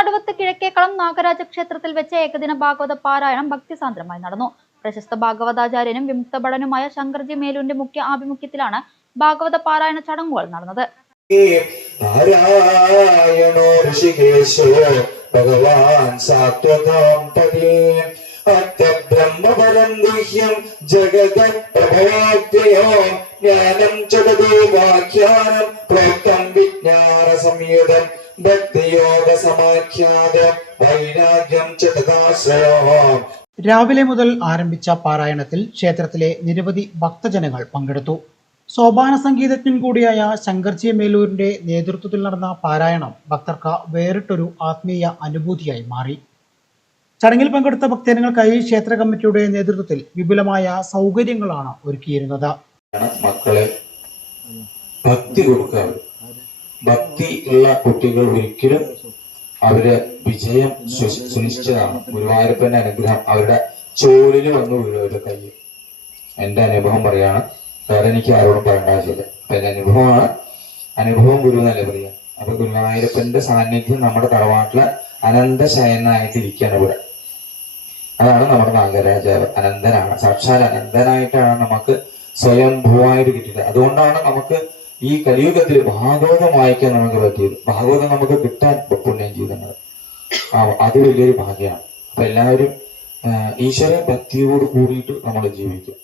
നടുവത്ത് കിഴക്കേക്കളം നാഗരാജ ക്ഷേത്രത്തിൽ വെച്ച് ഏകദിന ഭാഗവത പാരായണം ഭക്തിസാന്ദ്രമായി നടന്നു. പ്രശസ്ത ഭാഗവതാചാര്യനും വിമുക്ത ഭടനുമായ ശങ്കർജി മേലൂരിന്റെ മുഖ്യ ആഭിമുഖ്യത്തിലാണ് ഭാഗവത പാരായണ ചടങ്ങുകൾ നടന്നത്. ഭഗവാൻ സാത്വതാം പദേ ബ്രഹ്മപരം ഗുഹ്യം ജഗദ്പ്രഭവാദ്വയോ ജ്ഞാനം ജഗതോ വാഖ്യാനം പ്രോക്തം വിജ്ഞാന സംയുതം ഭക്തിയോഗ സമാഖ്യാതം വൈരാഗ്യം ച തഥാശ്രയോ. രാവിലെ മുതൽ ആരംഭിച്ച പാരായണത്തിൽ ക്ഷേത്രത്തിലെ നിരവധി ഭക്തജനങ്ങൾ പങ്കെടുത്തു. സോപാന സംഗീതജ്ഞൻ കൂടിയായ ശങ്കർജി മേലൂരിന്റെ നേതൃത്വത്തിൽ നടന്ന പാരായണം ഭക്തർക്ക് വേറിട്ടൊരു ആത്മീയ അനുഭൂതിയായി മാറി. ചടങ്ങിൽ പങ്കെടുത്ത ഭക്തജനങ്ങൾക്കായി ക്ഷേത്ര കമ്മിറ്റിയുടെ നേതൃത്വത്തിൽ വിപുലമായ സൗകര്യങ്ങളാണ് ഒരുക്കിയിരുന്നത്. മക്കളെ ഭക്തി കൊടുക്കുക. ഭക്തി ഉള്ള കുട്ടികൾ ഒരിക്കലും അവര് വിജയം സുനിശ്ചിതമാണ്. ഗുരുവായൂരപ്പന്റെ അനുഗ്രഹം അവരുടെ ചോലില് വന്നു വീഴും അവരുടെ കയ്യിൽ. എന്റെ അനുഭവം പറയാണ്, വേറെ എനിക്ക് ആരോടും പറയേണ്ട ആവശ്യമില്ല. അപ്പൊ എന്റെ അനുഭവമാണ്. അനുഭവം ഗുരു എന്നല്ലേ പറയാം. അപ്പൊ ഗുരുവായൂരപ്പന്റെ സാന്നിധ്യം നമ്മുടെ തറവാട്ടില് അനന്തശയനായിട്ടിരിക്കുകയാണ് ഇവിടെ. അതാണ് നമ്മുടെ നാഗരാജാവ്. അനന്തനാണ്, സാക്ഷാൽ അനന്തനായിട്ടാണ് നമുക്ക് സ്വയംഭൂവായിട്ട് കിട്ടിയത്. അതുകൊണ്ടാണ് നമുക്ക് ഈ കലിയുഗത്തിൽ ഭാഗവതം വായിക്കാൻ നമുക്ക് പറ്റിയത്. ഭാഗവതം നമുക്ക് കിട്ടാൻ പുണ്യം ചെയ്തത് അത് വലിയൊരു ഭാഗ്യമാണ്. അപ്പൊ എല്ലാവരും ഈശ്വര ഭക്തിയോട് കൂടിയിട്ട് നമ്മൾ ജീവിക്കും.